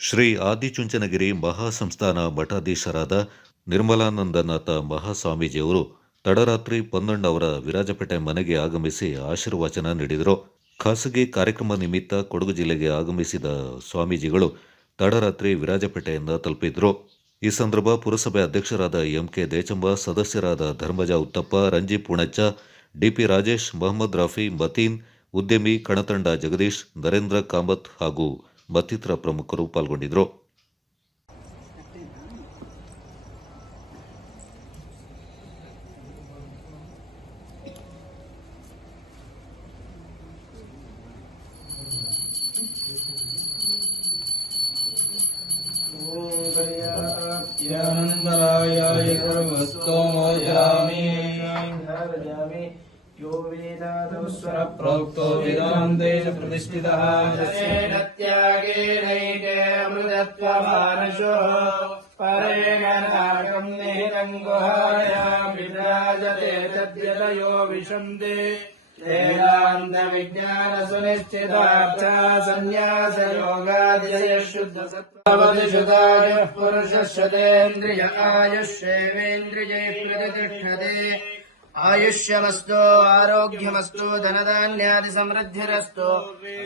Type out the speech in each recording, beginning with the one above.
ಶ್ರೀ ಆದಿಚುಂಚನಗಿರಿ ಮಹಾಸಂಸ್ಥಾನ ಮಠಾಧೀಶರಾದ ನಿರ್ಮಲಾನಂದನಾಥ ಮಹಾಸ್ವಾಮೀಜಿಯವರು ತಡರಾತ್ರಿ ಪೊನ್ನಣ್ಣ ಅವರ ವಿರಾಜಪೇಟೆ ಮನೆಗೆ ಆಗಮಿಸಿ ಆಶೀರ್ವಚನ ನೀಡಿದರು. ಖಾಸಗಿ ಕಾರ್ಯಕ್ರಮ ನಿಮಿತ್ತ ಕೊಡಗು ಜಿಲ್ಲೆಗೆ ಆಗಮಿಸಿದ ಸ್ವಾಮೀಜಿಗಳು ತಡರಾತ್ರಿ ವಿರಾಜಪೇಟೆಯಿಂದ ತಲುಪಿದ್ರು. ಈ ಸಂದರ್ಭ ಪುರಸಭೆ ಅಧ್ಯಕ್ಷರಾದ ಎಂಕೆ ದೇಚಂಬ, ಸದಸ್ಯರಾದ ಧರ್ಮಜ ಉತ್ತಪ್ಪ, ರಂಜಿ ಪುಣಚ್ಚ, ಡಿಪಿ ರಾಜೇಶ್, ಮೊಹಮ್ಮದ್ ರಾಫಿ, ಮತೀನ್, ಉದ್ಯಮಿ ಕಣತಂಡ ಜಗದೀಶ್, ನರೇಂದ್ರ ಕಾಮತ್ ಹಾಗೂ ಮತ್ತಿತರ ಪ್ರಮುಖರು ಪಾಲ್ಗೊಂಡಿದ್ದರು ्यानन्दरायाय सर्वस्तोमोजामि धारयामि यो वेदादुस्वरप्रोक्तो वेदान्तेन प्रतिष्ठितः। यस्येन त्यागेनैते अमृतत्वमानशो। परेण नागम् निहितम् गुहाया विराजते तद्यतयो विशन्ते। वेदान्तविज्ञानसुनिश्चितार्था सन्न्यासयोगादिशयः शुद्धसत्त्ववतिशुतायः पुरुषः प्रतिष्ठते। आयुष्यमस्तु आरोग्यमस्तु धनधान्यादिसमृद्धिरस्तु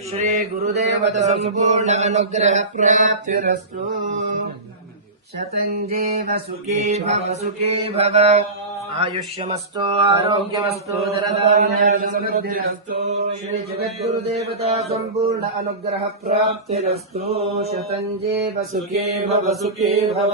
श्रीगुरुदेवत सम्पूर्ण अनुग्रह प्राप्तिरस्तु शतञ्जीव सुखी भव सुखी भव आयुष्यमस्तु आरोग्यमस्तु धनधान्यादिसमृद्धिरस्तु श्रीजगद्गुरुदेवता सम्पूर्ण अनुग्रह प्राप्तिरस्तु शतञ्जीव सुखी भव सुखी भव